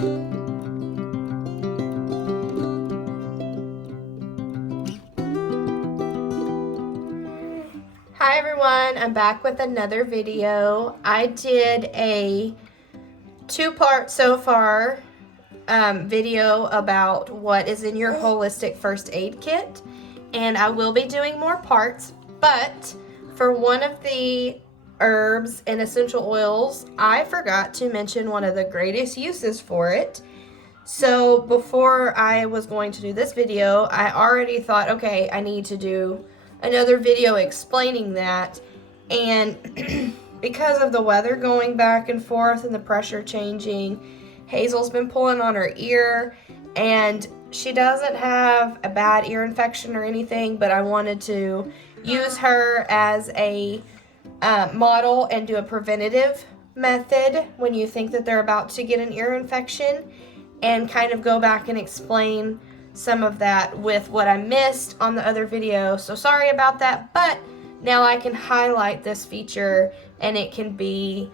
Hi everyone, I'm back with another video. I did a two-part so far video about what is in your holistic first aid kit, and I will be doing more parts, but for one of the herbs and essential oils, I forgot to mention one of the greatest uses for it. So before I was going to do this video, I already thought, okay, I need to do another video explaining that, and because of the weather going back and forth and the pressure changing, Hazel's been pulling on her ear, and she doesn't have a bad ear infection or anything, but I wanted to use her as a model and do a preventative method when you think that they're about to get an ear infection, and kind of go back and explain some of that with what I missed on the other video. So sorry about that, but now I can highlight this feature and it can be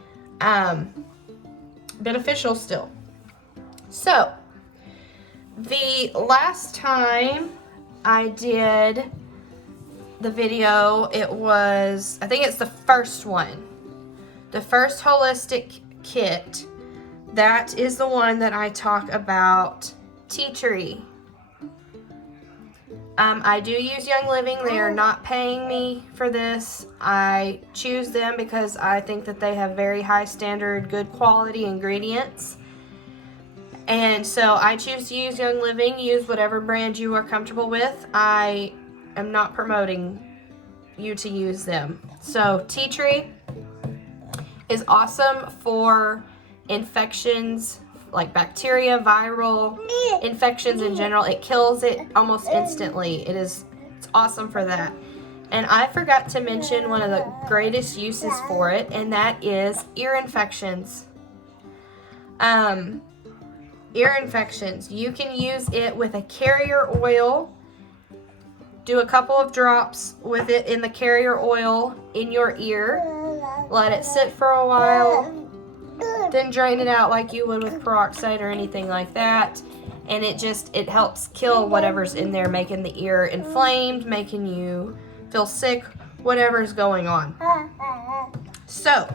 beneficial still. So the last time I did the video, it was, I think it's the first one, the first holistic kit. That is the one that I talk about tea tree. I do use Young Living. They are not paying me for this. I choose them because I think that they have very high standard, good quality ingredients. And so I choose to use Young Living. Use whatever brand you are comfortable with. I am not promoting you to use them. So tea tree is awesome for infections like bacteria, viral infections in general. It kills it almost instantly. It's awesome for that. And I forgot to mention one of the greatest uses for it, and that is ear infections. Ear infections. You can use it with a carrier oil. Do a couple of drops with it in the carrier oil in your ear. Let it sit for a while. Then drain it out like you would with peroxide or anything like that. And it helps kill whatever's in there, making the ear inflamed, making you feel sick, whatever's going on. So,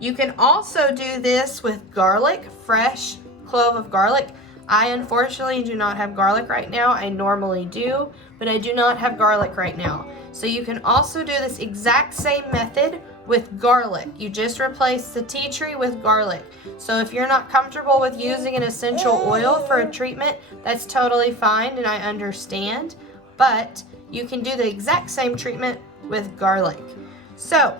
you can also do this with garlic, fresh clove of garlic. I unfortunately do not have garlic right now. I normally do, but I do not have garlic right now. So you can also do this exact same method with garlic. You just replace the tea tree with garlic. So if you're not comfortable with using an essential oil for a treatment, that's totally fine and I understand, but you can do the exact same treatment with garlic. So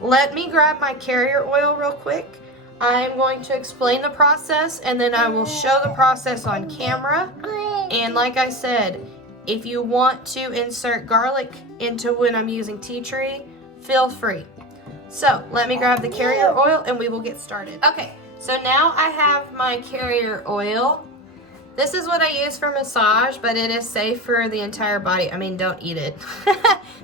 let me grab my carrier oil real quick. I'm going to explain the process and then I will show the process on camera. And like I said, if you want to insert garlic into when I'm using tea tree, feel free. So let me grab the carrier oil and we will get started. Okay, so now I have my carrier oil. This is what I use for massage, but it is safe for the entire body. I mean, don't eat it.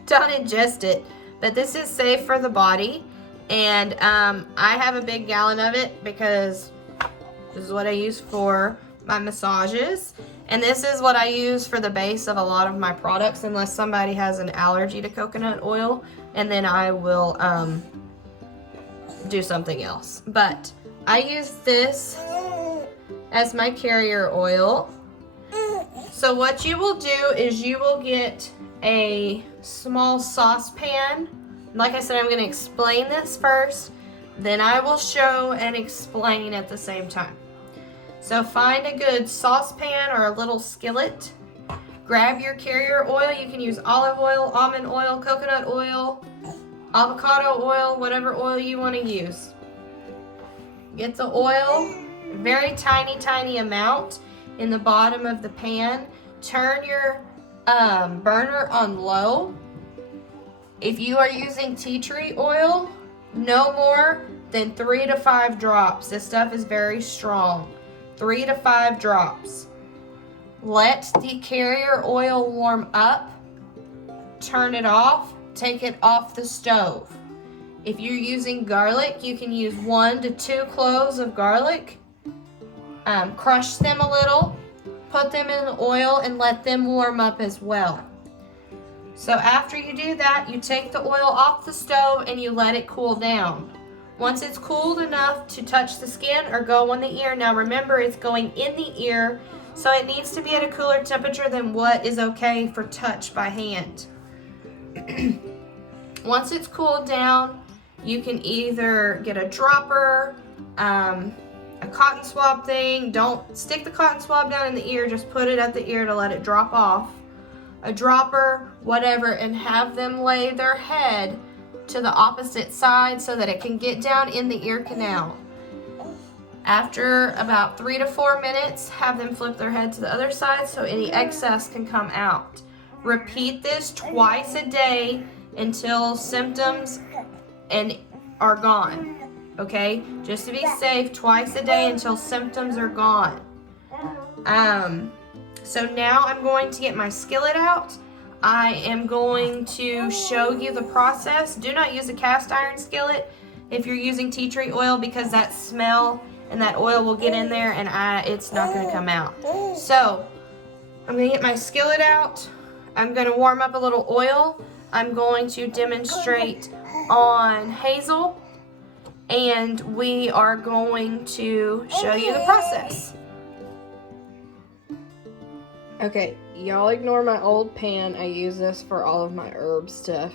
Don't ingest it. But this is safe for the body. And I have a big gallon of it because this is what I use for my massages. And this is what I use for the base of a lot of my products, unless somebody has an allergy to coconut oil. And then I will do something else. But I use this as my carrier oil. So what you will do is you will get a small saucepan. Like I said, I'm going to explain this first, then I will show and explain at the same time. So find a good saucepan or a little skillet. Grab your carrier oil. You can use olive oil, almond oil, coconut oil, avocado oil, whatever oil you want to use. Get the oil, very tiny amount in the bottom of the pan. Turn your burner on low. If you are using tea tree oil, no more than 3 to 5 drops. This stuff is very strong. 3 to 5 drops. Let the carrier oil warm up. Turn it off. Take it off the stove. If you're using garlic, you can use 1 to 2 cloves of garlic. Crush them a little, put them in the oil, and let them warm up as well. So after you do that, you take the oil off the stove and you let it cool down. Once it's cooled enough to touch the skin or go on the ear, now remember it's going in the ear, so it needs to be at a cooler temperature than what is okay for touch by hand. Once it's cooled down, you can either get a dropper, a cotton swab thing. Don't stick the cotton swab down in the ear, just put it at the ear to let it drop off. A dropper, whatever, and have them lay their head to the opposite side so that it can get down in the ear canal. After about 3 to 4 minutes, have them flip their head to the other side so any excess can come out. Repeat this twice a day until symptoms are gone. Okay? Just to be safe, twice a day until symptoms are gone. So now I'm going to get my skillet out. I am going to show you the process. Do not use a cast iron skillet if you're using tea tree oil, because that smell and that oil will get in there and it's not going to come out. So I'm going to get my skillet out. I'm going to warm up a little oil. I'm going to demonstrate on Hazel, and we are going to show you the process. Okay, y'all ignore my old pan. I use this for all of my herb stuff.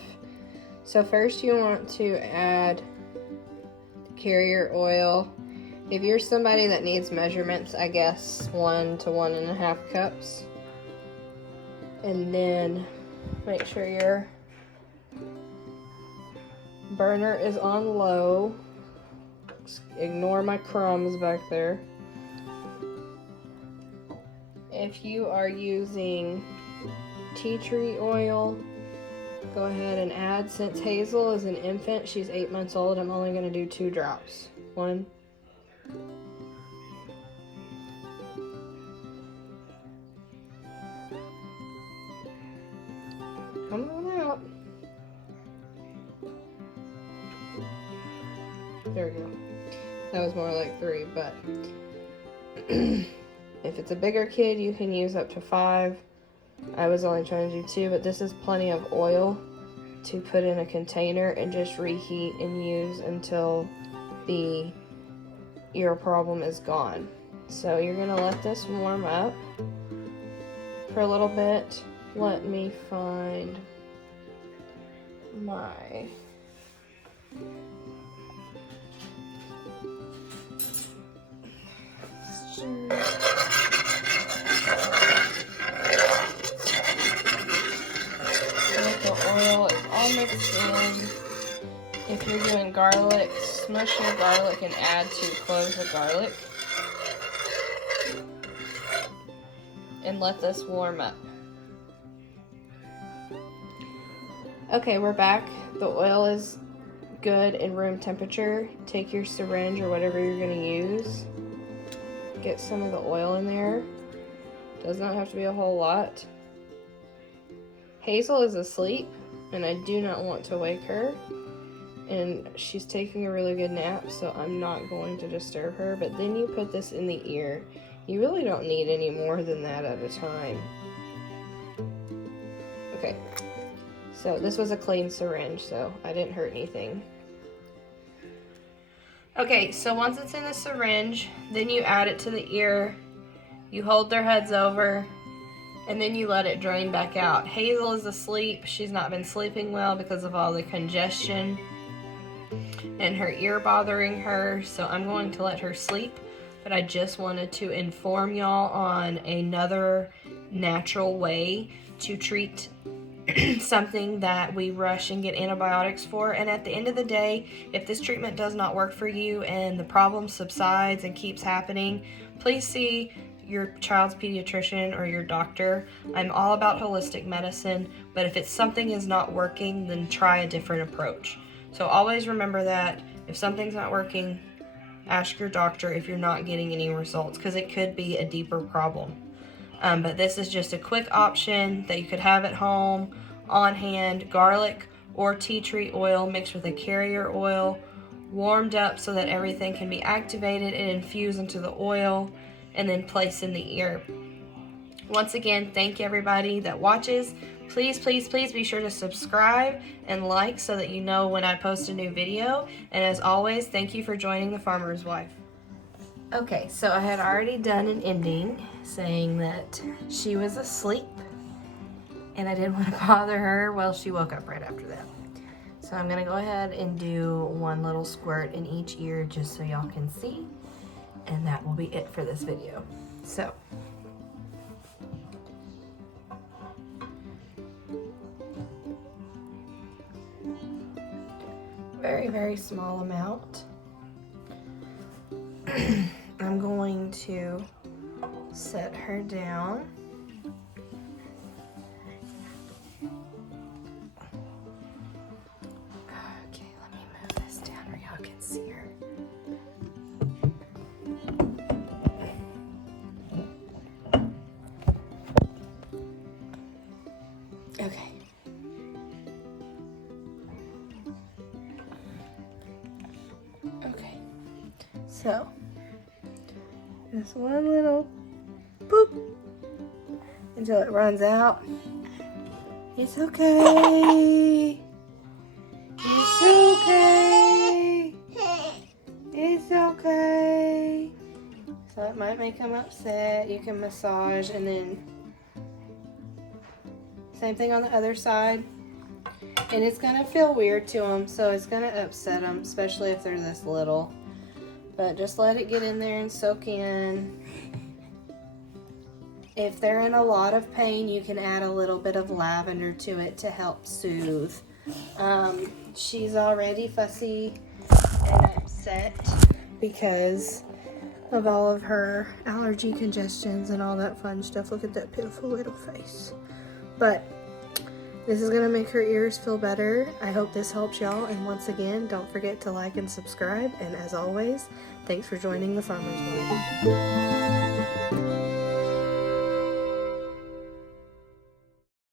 So first you want to add carrier oil. If you're somebody that needs measurements, I guess 1 to 1.5 cups. And then make sure your burner is on low. Ignore my crumbs back there. If you are using tea tree oil, go ahead and add. Since Hazel is an infant, she's 8 months old, I'm only going to do 2 drops. 1. Come on out. There we go. That was more like 3, but if it's a bigger kid, you can use up to 5. I was only trying to do 2, but this is plenty of oil to put in a container and just reheat and use until the ear problem is gone. So you're gonna let this warm up for a little bit. Let me find my the oil is all mixed in. If you're doing garlic, smush your garlic and add 2 cloves of garlic. And let this warm up. Okay, we're back. The oil is good in room temperature. Take your syringe or whatever you're going to use. Get some of the oil in there. Does not have to be a whole lot. Hazel is asleep, and I do not want to wake her. And she's taking a really good nap, so I'm not going to disturb her. But then you put this in the ear. You really don't need any more than that at a time. Okay. So this was a clean syringe, so I didn't hurt anything. Okay, so once it's in the syringe, then you add it to the ear. You hold their heads over, and then you let it drain back out. Hazel is asleep. She's not been sleeping well because of all the congestion and her ear bothering her, so I'm going to let her sleep. But I just wanted to inform y'all on another natural way to treat something that we rush and get antibiotics for. And at the end of the day, if this treatment does not work for you and the problem subsides and keeps happening, please see your child's pediatrician or your doctor. I'm all about holistic medicine, but if it's something is not working, then try a different approach. So always remember that if something's not working, ask your doctor if you're not getting any results, because it could be a deeper problem. But this is just a quick option that you could have at home, on hand. Garlic or tea tree oil mixed with a carrier oil, warmed up so that everything can be activated and infused into the oil. and then place in the ear. Once again, thank everybody that watches. Please, please, please be sure to subscribe and like so that you know when I post a new video. And as always, thank you for joining The Farmer's Wife. Okay, so I had already done an ending saying that she was asleep and I didn't want to bother her. Well, she woke up right after that. So I'm gonna go ahead and do one little squirt in each ear just so y'all can see. And that will be it for this video. So. Very, very small amount. I'm going to set her down. Okay, let me move this down where y'all can see her. Okay. Okay. So, just one little boop until it runs out. It's okay. It's okay. It's okay. So it might make them upset. You can massage and then same thing on the other side. And it's gonna feel weird to them, so it's gonna upset them, especially if they're this little. But just let it get in there and soak in. If they're in a lot of pain, you can add a little bit of lavender to it to help soothe. She's already fussy and upset because of all of her allergy congestions and all that fun stuff. Look at that pitiful little face. But this is going to make her ears feel better. I hope this helps y'all. And once again, don't forget to like and subscribe. And as always, thanks for joining The Farmer's Wife.